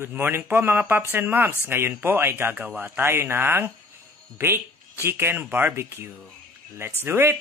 Good morning po mga Pops and Moms. Ngayon po ay gagawa tayo ng baked chicken barbecue. Let's do it!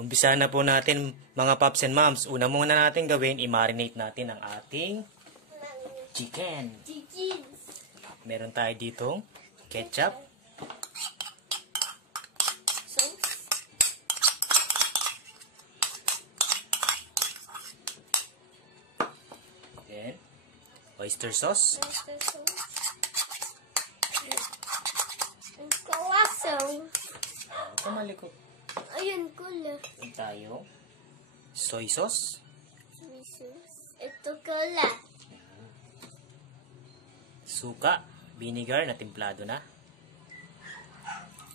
Umpisa na po natin mga Pops and Moms. Una muna natin gawin, i-marinate natin ang ating chicken. Meron tayo ditong ketchup, then oyster sauce, kamalikot. Ayun, cola. Tayo soy sauce, Ito cola. suka, vinegar na timplado na.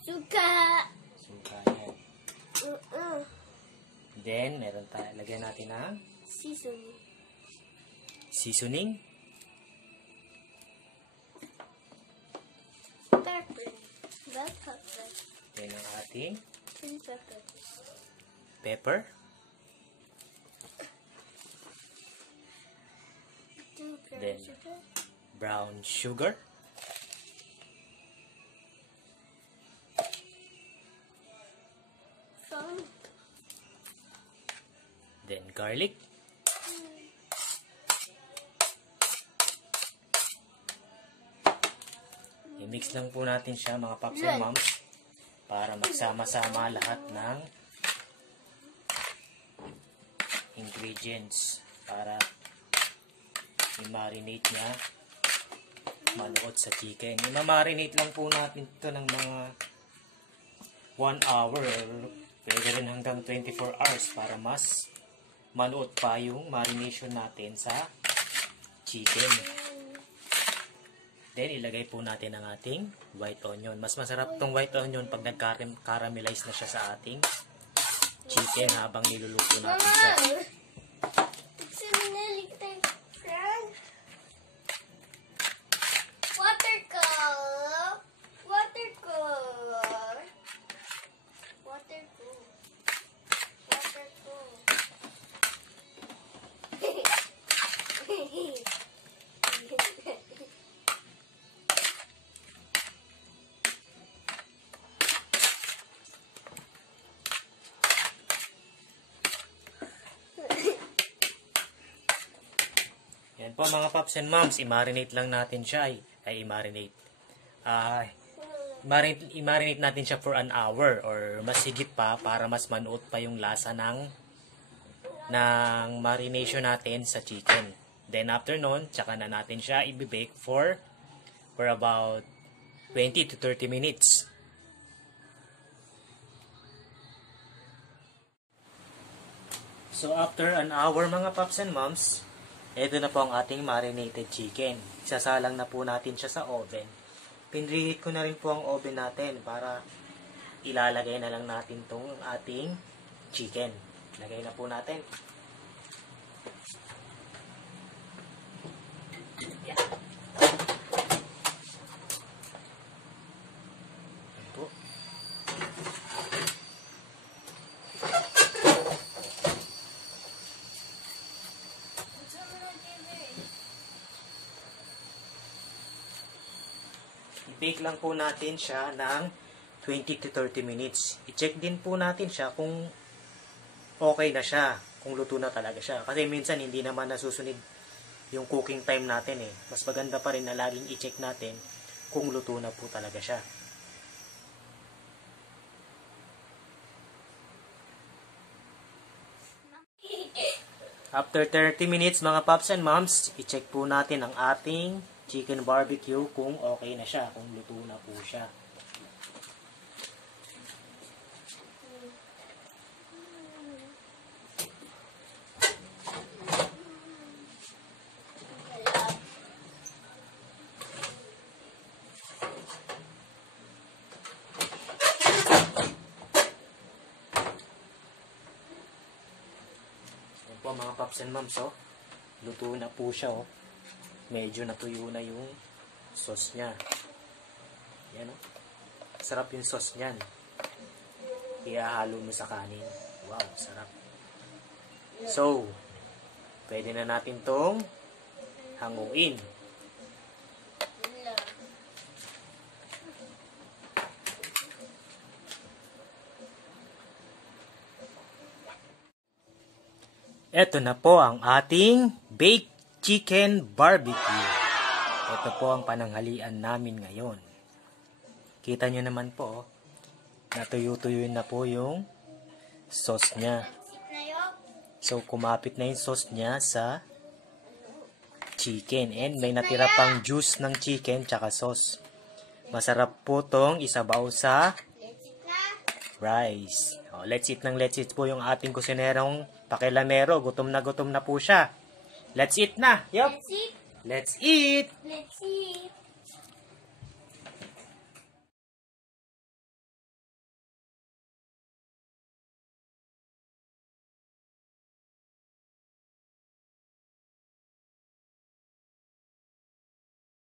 Suka. Suka yan. Then meron tayo, lagyan natin ng Seasoning. seasoning, Pepper. Bell pepper. then ang ating Chili pepper. pepper, 2 grams Then, sugar. brown sugar, From then garlic, i-mix lang po natin siya mga Pops and Moms para magsama-sama lahat ng ingredients para i-marinate niya manuot sa chicken. I-marinate lang po natin ito ng mga 1 hour, pwede rin hanggang 24 hours para mas manuot pa yung marination natin sa chicken. Then, ilagay po natin ang ating white onion. Mas masarap tong white onion pag nag-caramelize na siya sa ating chicken habang niluluto natin siya. Watercolor. Watercolor. Watercolor. Yan po mga Pops and Moms, i-marinate lang natin siya. I-marinate natin siya for an hour or mas higit pa para mas manuot pa yung lasa ng marination natin sa chicken. Then after nun, tsaka na natin siya i-bake for about 20 to 30 minutes. So after an hour mga Pops and Moms, ito na po ang ating marinated chicken. Isasalang na po natin siya sa oven. Pinreheat ko na rin po ang oven natin para ilalagay na lang natin tong ating chicken. Lagay na po natin. Ayan po. I-bake lang po natin siya ng 20 to 30 minutes. I-check din po natin siya kung okay na siya, kung luto na talaga siya. Kasi minsan hindi naman nasusunod yung cooking time natin eh. Mas maganda pa rin na laging i-check natin kung luto na po talaga siya. After 30 minutes mga Pops and Moms, i-check po natin ang ating chicken barbecue kung okay na siya, kung luto na po siya. Yan po mga paps and mams, oh. Luto na po siya, oh. Medyo natuyo na yung sauce niya. Yan, oh. Sarap yung sauce niyan. Ihahalo mo sa kanin. Wow, sarap. So, pwede na natin tong hanguin. Ito na po ang ating baked chicken barbecue. Ito po ang pananghalian namin ngayon. Kita nyo naman po, natuyo-tuyo na po yung sauce niya. So, kumapit na yung sauce niya sa chicken. And may natira pang juice ng chicken tsaka sauce. Masarap po tong isabaw sa rice. Oh, let's eat ng let's eat po yung ating kusinerong pakilamero. Gutom na po siya. Let's eat na. Yup. Let's eat. Let's eat. Let's eat.